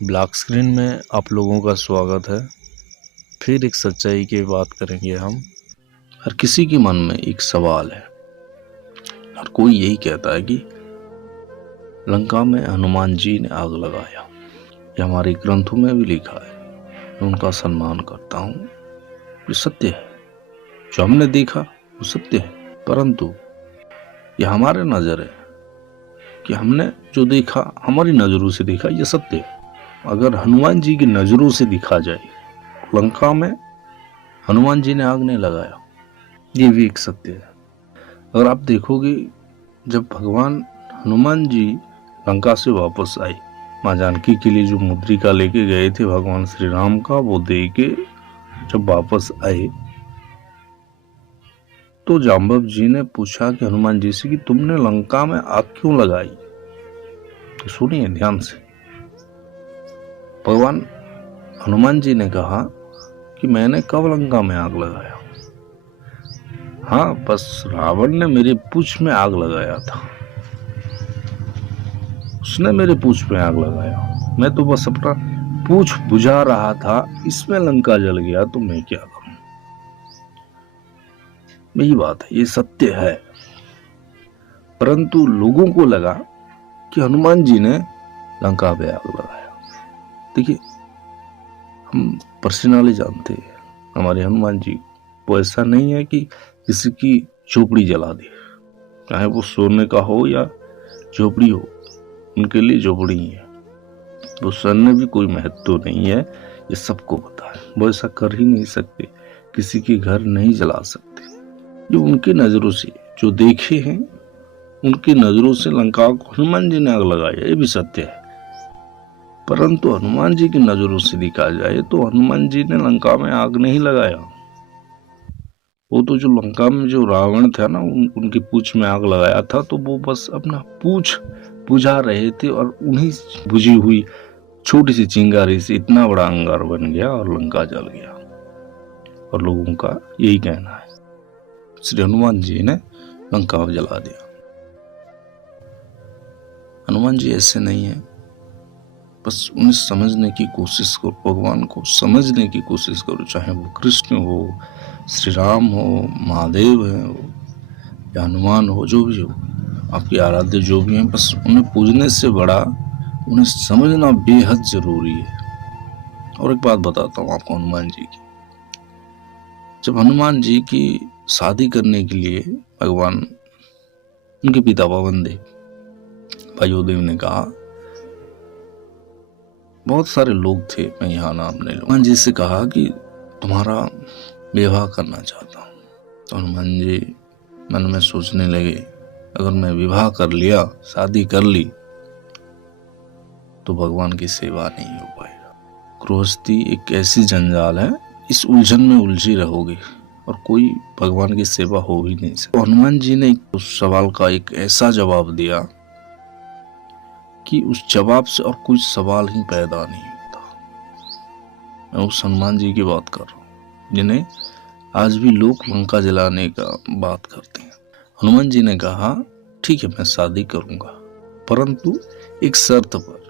Black screen में आप लोगों का स्वागत है। फिर एक सच्चाई की बात करेंगे हम। हर किसी के मन में एक सवाल है। हर कोई यही कहता है कि लंका में हनुमान जी ने आग लगाया। ये हमारे ग्रंथों में भी लिखा है। मैं उनका सम्मान करता हूँ। ये सत्य है। जो हमने देखा वो सत्य है, परंतु यह हमारे नजर है कि हमने जो देखा हमारी नजरों से देखा, यह सत्य है। अगर हनुमान जी की नजरों से दिखा जाए, लंका में हनुमान जी ने आग नहीं लगाया, ये भी एक सत्य है। अगर आप देखोगे, जब भगवान हनुमान जी लंका से वापस आए, माँ जानकी के लिए जो मुद्रिका लेके गए थे भगवान श्री राम का, वो दे के जब वापस आए तो जाम्बव जी ने पूछा कि हनुमान जी से कि तुमने लंका में आग क्यों लगाई। तो सुनिए ध्यान से। भगवान हनुमान जी ने कहा कि मैंने कब लंका में आग लगाया। हाँ, बस रावण ने मेरे पूंछ में आग लगाया था। उसने मेरे पूंछ में आग लगाया। मैं तो बस अपना पूंछ बुझा रहा था, इसमें लंका जल गया तो मैं क्या करूं। यही बात है, ये सत्य है। परंतु लोगों को लगा कि हनुमान जी ने लंका पे आग लगाया। देखिए, हम पर्सनली जानते हैं हमारे हनुमान जी, वो ऐसा नहीं है कि किसी की झोपड़ी जला दे, चाहे वो सोने का हो या झोपड़ी हो, उनके लिए झोपड़ी ही है। वो सोने भी कोई महत्व नहीं है, ये सबको पता है। वो ऐसा कर ही नहीं सकते, किसी के घर नहीं जला सकते। जो उनकी नजरों से जो देखे हैं, उनकी नजरों से लंका को हनुमान जी ने आग लगाया, ये भी सत्य है। परंतु हनुमान जी की नजरों से देखा जाए तो हनुमान जी ने लंका में आग नहीं लगाया। वो तो जो लंका में जो रावण था ना, उनकी पूंछ में आग लगाया था, तो वो बस अपना पूंछ बुझा रहे थे और उन्हीं बुझी हुई छोटी सी चिंगारी से इतना बड़ा अंगार बन गया और लंका जल गया। और लोगों का यही कहना है, श्री हनुमान जी ने लंका जला दिया। हनुमान जी ऐसे नहीं है। बस उन्हें समझने की कोशिश करो, भगवान को समझने की कोशिश करो। चाहे वो कृष्ण हो, श्री राम हो, महादेव है हो, या हनुमान हो, जो भी हो, आपके आराध्य जो भी हैं, बस उन्हें पूजने से बड़ा उन्हें समझना बेहद जरूरी है। और एक बात बताता हूँ आपको हनुमान जी की। जब हनुमान जी की शादी करने के लिए भगवान, उनके पिता पवन देव वायुदेव ने कहा, बहुत सारे लोग थे, मैं यहाँ नाम नहीं लूंगा, हनुमान जी से कहा कि तुम्हारा विवाह करना चाहता हूँ। तो हनुमान जी मन में सोचने लगे, अगर मैं विवाह कर लिया, शादी कर ली, तो भगवान की सेवा नहीं हो पाएगा। गृहस्थी एक ऐसी जंजाल है, इस उलझन में उलझी रहोगे और कोई भगवान की सेवा हो ही नहीं सकती। तो हनुमान जी ने उस सवाल का एक ऐसा जवाब दिया कि उस जवाब से और कोई सवाल ही पैदा नहीं होता। मैं उस हनुमान जी की बात कर रहा हूँ जिन्हें आज भी लोग लंका जलाने का बात करते हैं। हनुमान जी ने कहा, ठीक है, मैं शादी करूंगा, परंतु एक शर्त पर।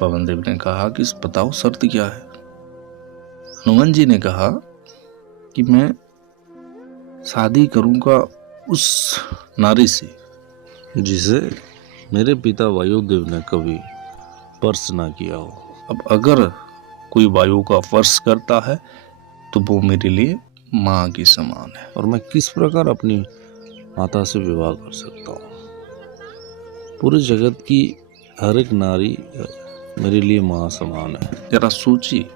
पवन देव ने कहा कि बताओ शर्त क्या है। हनुमान जी ने कहा कि मैं शादी करूंगा उस नारी से जिसे मेरे पिता वायुदेव ने कभी स्पर्श ना किया हो। अब अगर कोई वायु का स्पर्श करता है तो वो मेरे लिए माँ की समान है, और मैं किस प्रकार अपनी माता से विवाह कर सकता हूँ। पूरे जगत की हर एक नारी मेरे लिए माँ समान है। जरा सोचिए,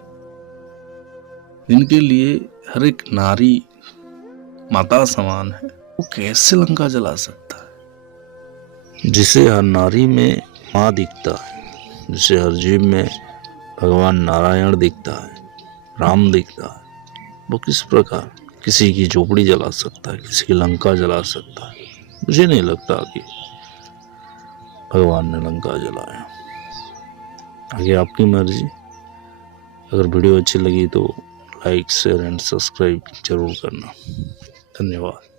इनके लिए हर एक नारी माता समान है, वो कैसे लंका जला सकता है। जिसे हर नारी में माँ दिखता है, जिसे हर जीव में भगवान नारायण दिखता है, राम दिखता है, वो किस प्रकार किसी की झोपड़ी जला सकता है, किसी की लंका जला सकता है। मुझे नहीं लगता कि भगवान ने लंका जलाया। आगे आपकी मर्जी। अगर वीडियो अच्छी लगी तो लाइक, शेयर एंड सब्सक्राइब जरूर करना। धन्यवाद।